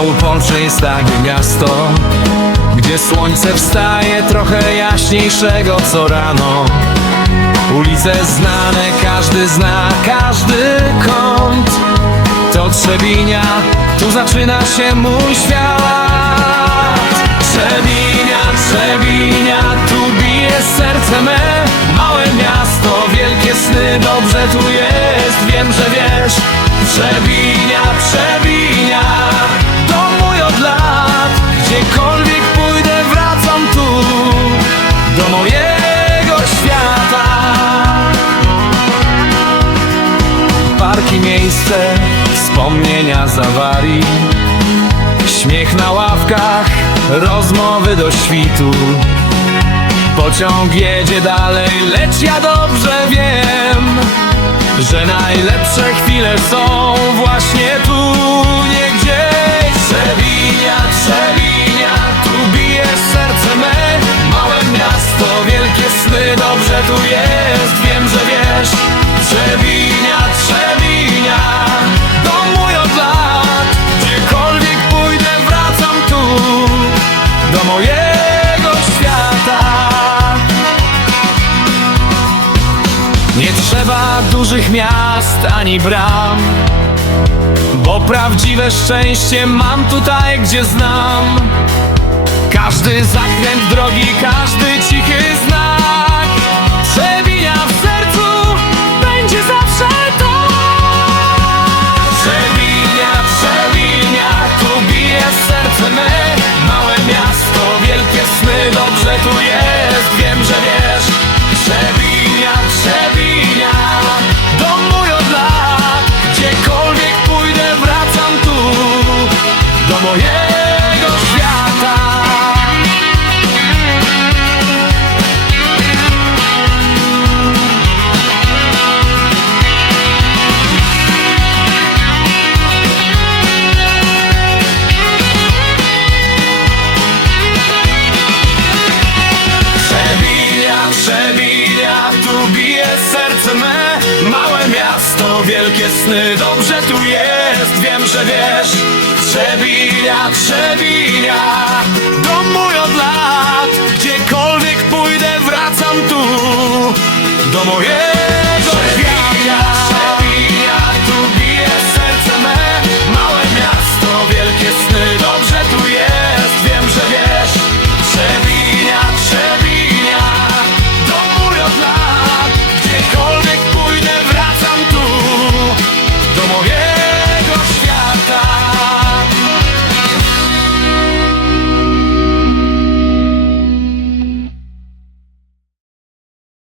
dobrze jest takie miasto Gdzie słońce wstaje trochę jaśniejszego co rano. Ulice znane, każdy zna, każdy kąt. To Trzebinia, tu zaczyna się mój świat. Trzebinia, Trzebinia, tu bije serce me. Małe miasto, wielkie sny, dobrze tu jest, wiem, że wiesz Trzebinia, Parki, miejsce, wspomnienia z awarii. Śmiech na ławkach, rozmowy do świtu. Pociąg jedzie dalej, lecz ja dobrze wiem Że najlepsze chwile są właśnie tu, Nie trzeba dużych miast ani bram Bo prawdziwe szczęście mam tutaj, gdzie znam. Każdy zakręt drogi, każdy cichy znak Przebija w sercu, będzie zawsze to. Przewinia, przewinia, tu bije serce me. Małe miasto, wielkie sny, dobrze tu jest, Do wielkie sny, dobrze tu jest, wiem, że wiesz. Przebija, przebija, dom mój